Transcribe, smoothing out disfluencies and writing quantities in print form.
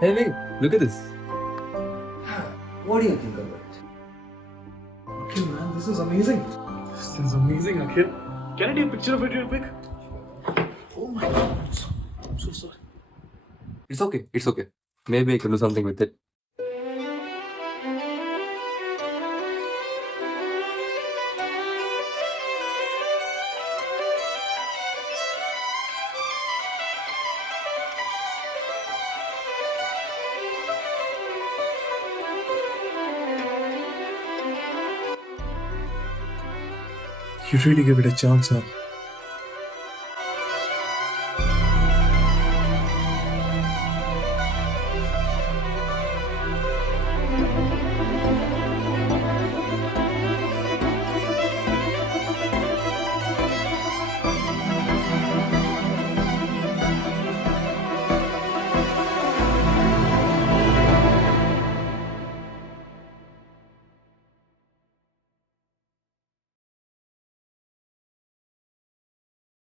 Hey, wait, look at this. What do you think of it? Akhil, man, this is amazing. This is amazing, Akhil. Can I take a picture of it real quick? Oh my god, I'm so sorry. It's okay, it's okay. Maybe I can do something with it. You really give it a chance, huh?